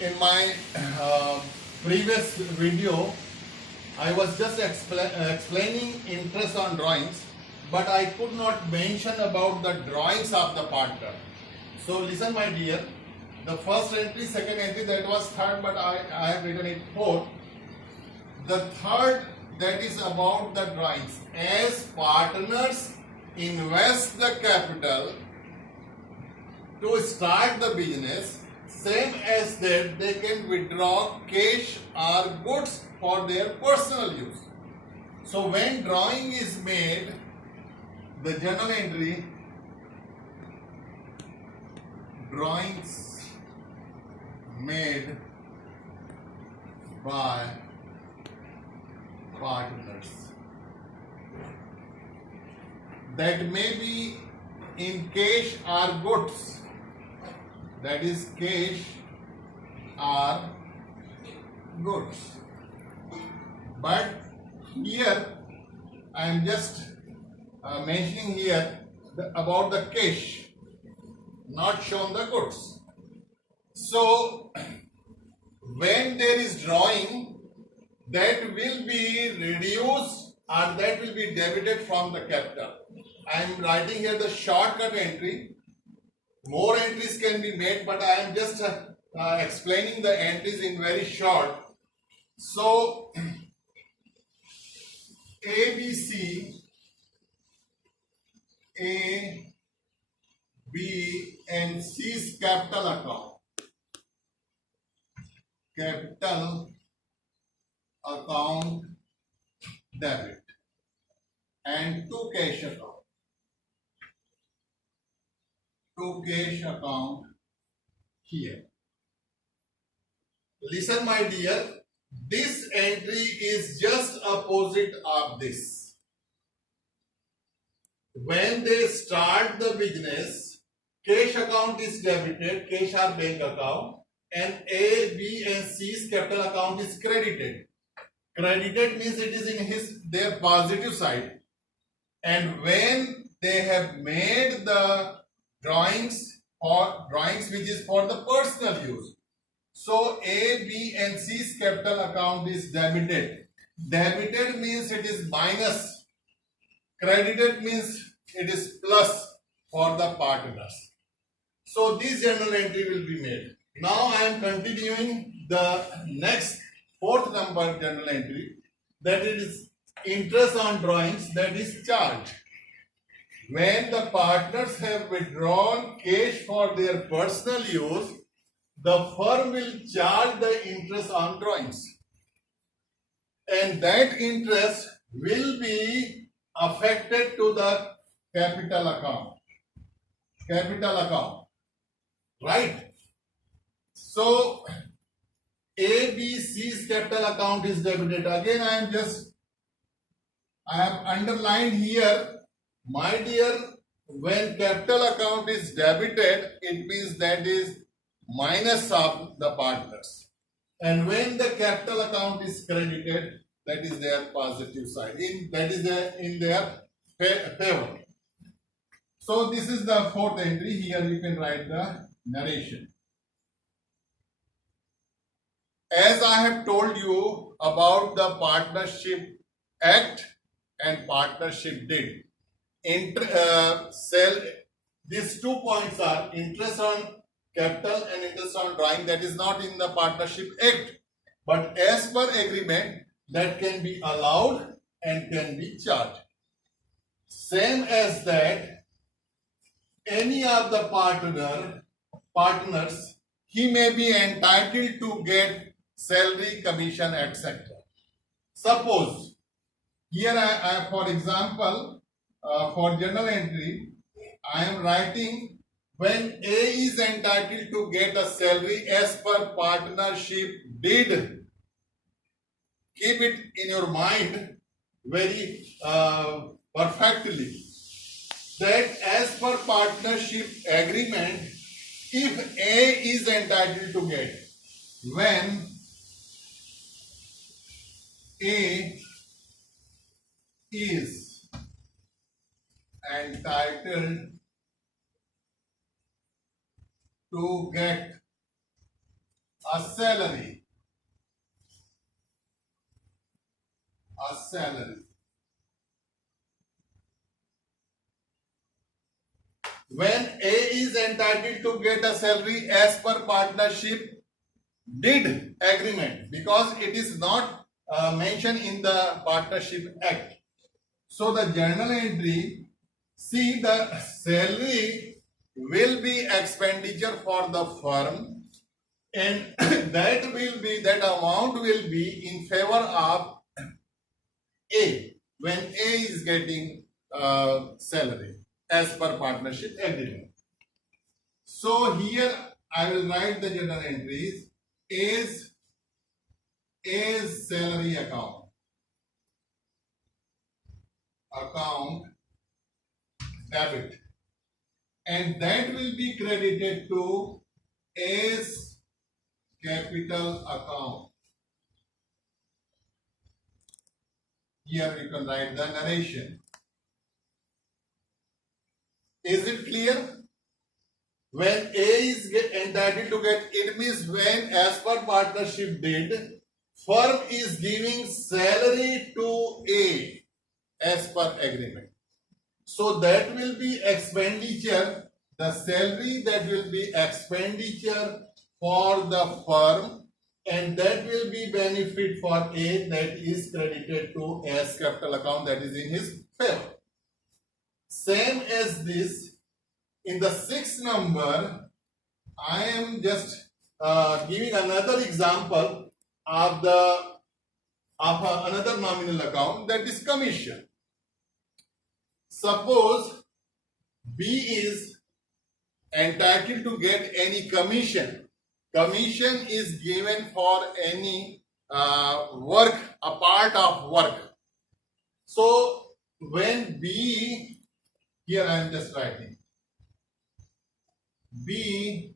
In my previous video, I was just explaining interest on drawings, but I could not mention about the drawings of the partner. So listen, my dear. The first entry, second entry, that was third, but I have written it fourth. The third, that is about the drawings. As partners invest the capital to start the business, same as that they can withdraw cash or goods for their personal use. So when drawing is made, the journal entry, drawings made by partners, that may be in cash or goods, that is cash or goods. But here I am just mentioning here about the cash, not shown the goods. So when there is drawing, that will be reduced or that will be debited from the capital. I am writing here the shortcut entry. More entries can be made, but I am just explaining the entries in very short. So ABC, A, B and C's capital account. Capital account debit and to cash account. To cash account here. Listen, my dear, this entry is just opposite of this. When they start the business, cash account is debited, cash or bank account, and A, B and C's capital account is credited. Credited means it is in their positive side. And when they have made the drawings which is for the personal use, so A, B and C's capital account is debited. Debited means it is minus. Credited means it is plus for the partners. So this journal entry will be made. Now I am continuing the next fourth number journal entry, that it is interest on drawings, that is charged. When the partners have withdrawn cash for their personal use, the firm will charge the interest on drawings. And that interest will be affected to the capital account. Capital account. Right? So, ABC's capital account is debited. Again, I have underlined here, my dear, when capital account is debited, it means that is minus of the partners. And when the capital account is credited, that is their positive side. In their favor. So this is the fourth entry. Here you can write the narration. As I have told you about the Partnership Act and Partnership Deed, these 2 points are interest on capital and interest on drawing, that is not in the Partnership Act, but as per agreement that can be allowed and can be charged. Same as that, any of the partners, he may be entitled to get salary, commission, etc. Suppose here I for example, for journal entry, I am writing when A is entitled to get a salary as per partnership deed. Keep it in your mind very perfectly that as per partnership agreement, if A is entitled to get, when A is entitled to get a salary. A salary. When A is entitled to get a salary as per partnership deed agreement, because it is not mentioned in the Partnership Act. So the journal entry, see, the salary will be expenditure for the firm, and that amount will be in favor of A when A is getting salary as per partnership agreement. So here I will write the journal entries. A's salary account debit, and that will be credited to A's capital account. Here you can write the narration. Is it clear? When A is entitled to get, it means when, as per partnership deed, firm is giving salary to A as per agreement. So that will be expenditure, the salary that will be expenditure for the firm, and that will be benefit for A, that is credited to A's capital account, that is in his favor. Same as this, in the sixth number, I am just giving another example of another nominal account, that is commission. Suppose B is entitled to get any commission. Commission is given for any work, a part of work. So when B, here I am just writing, B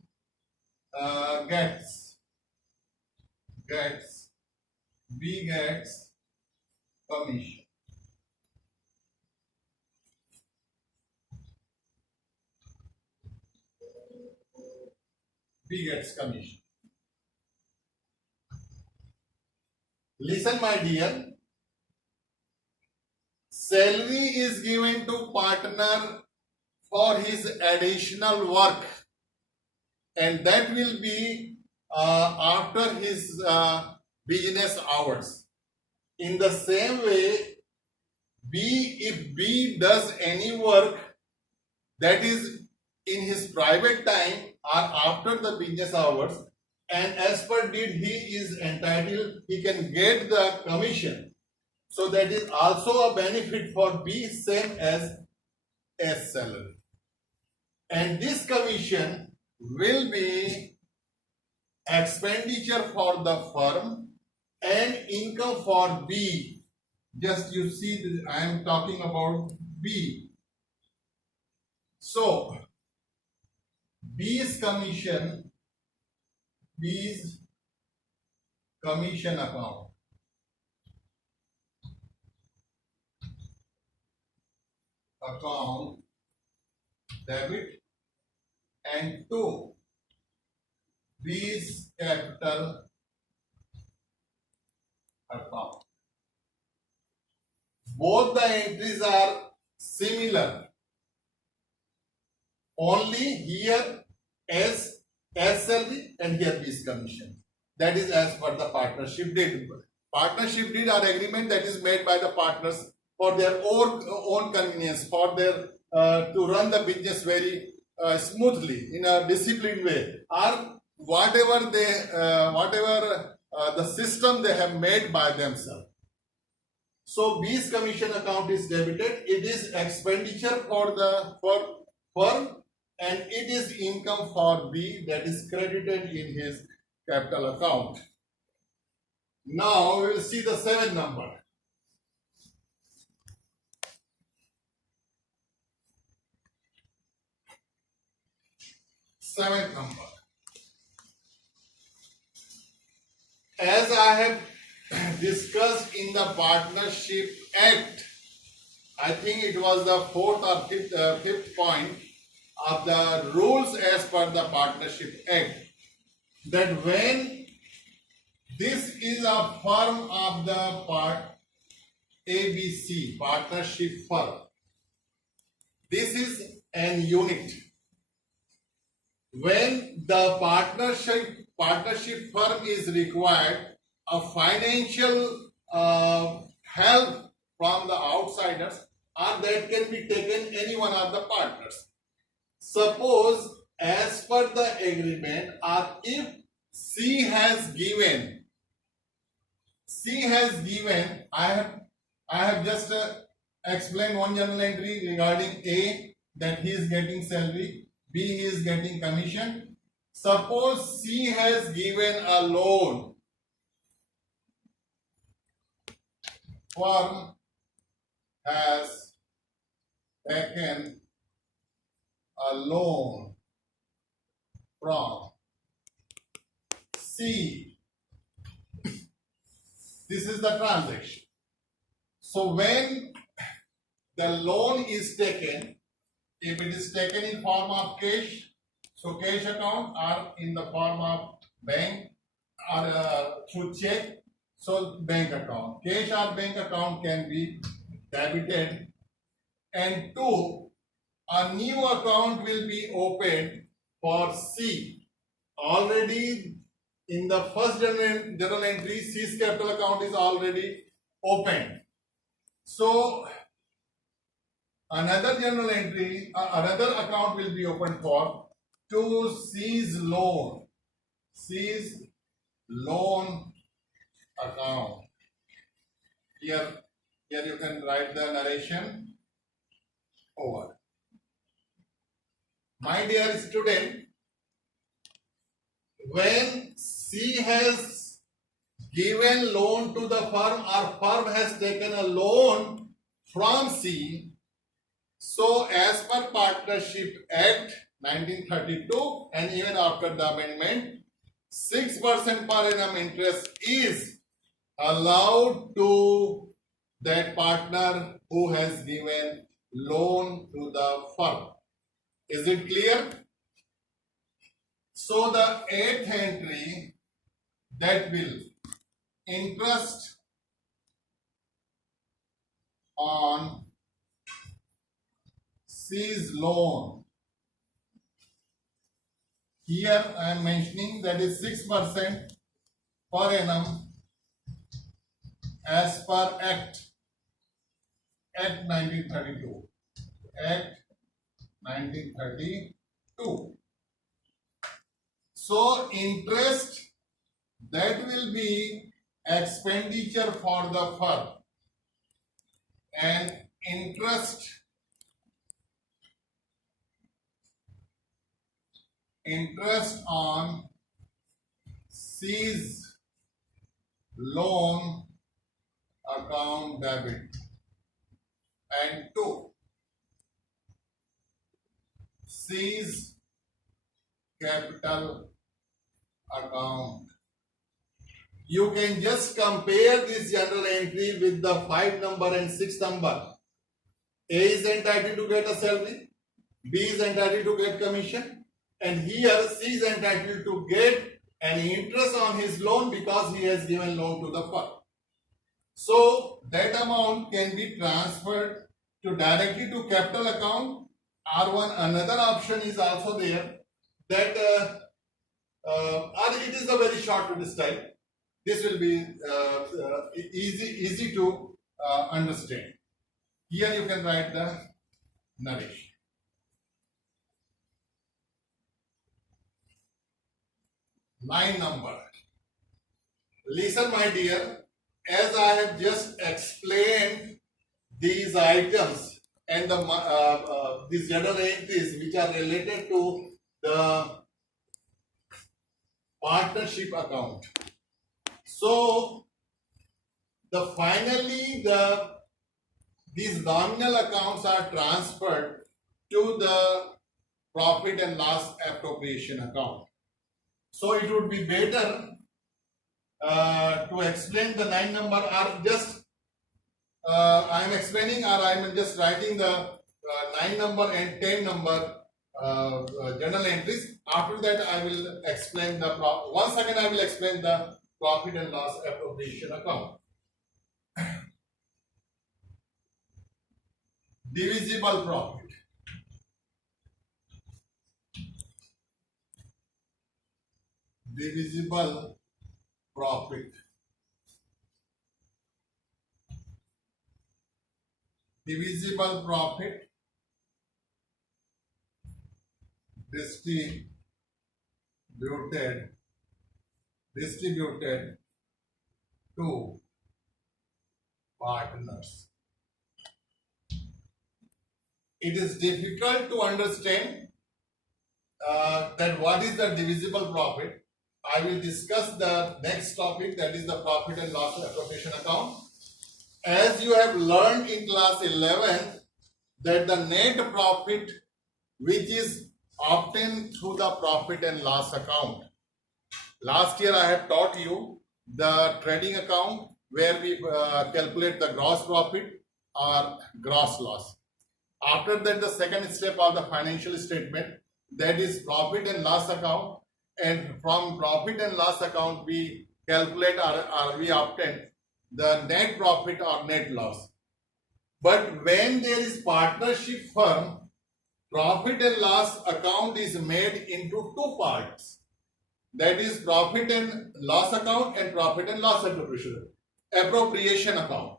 gets commission. B gets commission. Listen, my dear. Salary is given to partner for his additional work, and that will be after his business hours. In the same way, if B does any work that is in his private time or after the business hours, and as per deed he is entitled, he can get the commission. So that is also a benefit for B, same as S salary. And this commission will be expenditure for the firm and income for B. Just you see, I am talking about B. So B's commission account debit, and 2, B's capital account. Both the entries are similar. Only here as salary and here B's commission. That is as per the partnership deed. Partnership deed are agreement that is made by the partners for their own convenience, for their to run the business very smoothly in a disciplined way, or whatever the system they have made by themselves. So B's commission account is debited. It is expenditure for firm, and it is income for B, that is credited in his capital account. Now we will see the 7th number. Seventh number. As I have discussed in the Partnership Act, I think it was the 4th or 5th point of the rules as per the Partnership Act. that when this is a firm of the part ABC, partnership firm, this is an unit. When the partnership firm is required a financial help from the outsiders, or that can be taken any one of the partners. Suppose as per the agreement, or if C has given, I have just explained one journal entry regarding A, that he is getting salary, B, he is getting commission. Suppose C has given a loan, firm has taken a loan from C. This is the transaction. So when the loan is taken, if it is taken in form of cash, so cash account, or in the form of bank, or through check, so bank account. Cash or bank account can be debited. And two, a new account will be opened for C. Already in the first journal entry, C's capital account is already opened. So another journal entry, another account will be opened for to C's loan. C's loan account. Here you can write the narration over. My dear student, when C has given loan to the firm, or firm has taken a loan from C, so as per Partnership Act 1932 and even after the amendment, 6% per annum interest is allowed to that partner who has given loan to the firm. Is it clear? So the eighth entry, that will interest on C's loan. Here I am mentioning that is 6% per annum as per Act 1932. Act 1932. So interest, that will be expenditure for the firm, and interest on C's loan account debit. And two, C's capital account. You can just compare this journal entry with the 5 number and 6 number. A is entitled to get a salary, B is entitled to get commission, and here C is entitled to get an interest on his loan because he has given loan to the firm. So that amount can be transferred to directly to capital account, or another option is also there, that or it is a very short style. This will be easy to understand. Here you can write the narration. Line number. Listen, my dear, as I have just explained these items and the these journal entries which are related to the partnership account. So finally these nominal accounts are transferred to the profit and loss appropriation account. So it would be better to explain the 9 number, or just I am explaining, or I am just writing the 9 number and 10 number journal entries. After that, I will explain the once again I will explain the profit and loss appropriation account. Divisible profit. Divisible profit. Divisible profit distributed to partners. It is difficult to understand that what is the divisible profit. I will discuss the next topic, that is the profit and loss appropriation account. As you have learned in class 11 that the net profit which is obtained through the profit and loss account. Last year I have taught you the trading account where we calculate the gross profit or gross loss. After that, the second step of the financial statement, that is profit and loss account, and from profit and loss account we calculate or we obtain the net profit or net loss. But when there is partnership firm, profit and loss account is made into two parts. That is profit and loss account and profit and loss appropriation account.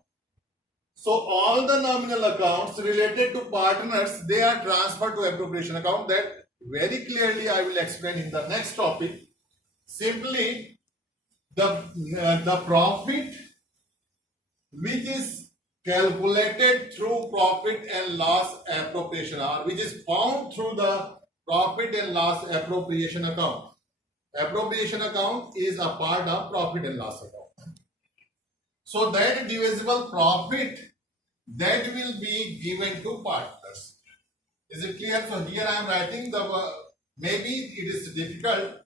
So all the nominal accounts related to partners, they are transferred to appropriation account. That very clearly I will explain in the next topic. Simply the profit which is calculated through profit and loss appropriation, or which is found through the profit and loss appropriation account. Appropriation account is a part of profit and loss account. So that divisible profit, that will be given to partners. Is it clear? So here I am writing the, maybe it is difficult,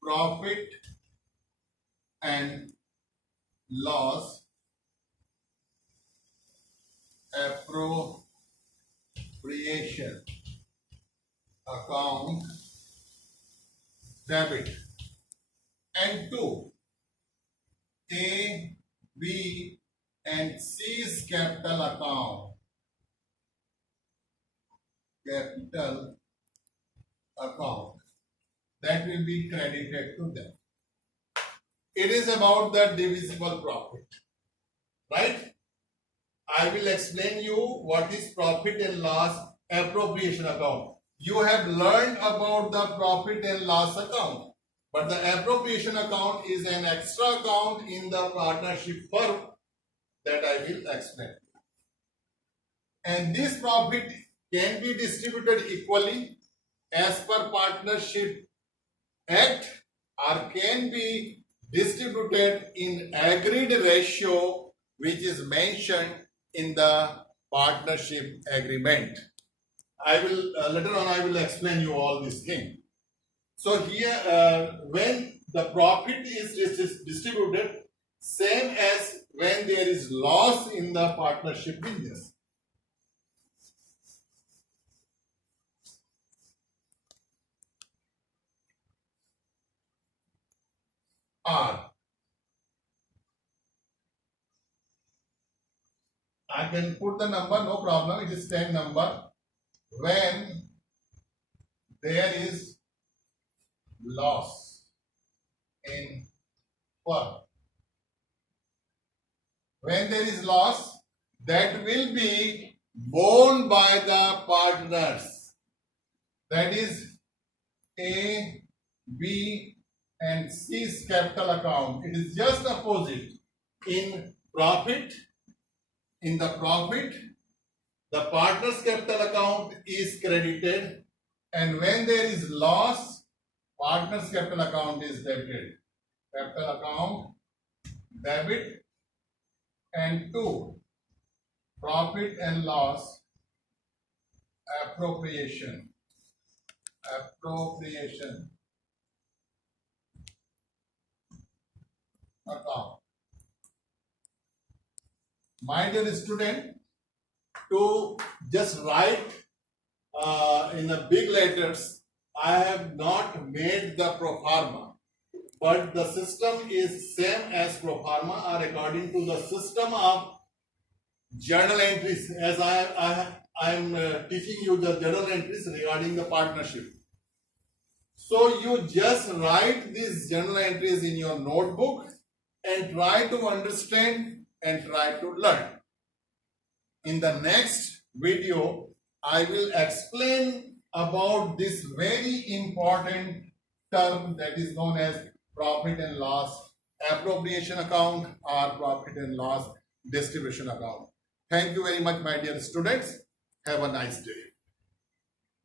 profit and loss appropriation account, debit, and 2, A, B, and C's capital account, that will be credited to them. It is about the divisible profit, right? I will explain you what is profit and loss appropriation account. You have learned about the profit and loss account, but the appropriation account is an extra account in the partnership firm that I will explain. And this profit can be distributed equally as per partnership act, or can be distributed in agreed ratio which is mentioned in the partnership agreement. I will later on I will explain you all these things. So here when the profit is distributed, same as when there is loss in the partnership business. R. I can put the number, no problem, it is 10 number. When there is loss in firm, when there is loss, that will be borne by the partners. That is A, B, and C's capital account. It is just opposite. In profit, the partner's capital account is credited, and when there is loss, partner's capital account is debited. Capital account, debit, and 2, profit and loss appropriation account. My dear student, to just write in the big letters. I have not made the pro forma, but the system is same as pro forma or according to the system of journal entries, as I am teaching you the journal entries regarding the partnership. So you just write these journal entries in your notebook and try to understand and try to learn. In the next video, I will explain about this very important term that is known as profit and loss appropriation account or profit and loss distribution account. Thank you very much, my dear students. Have a nice day.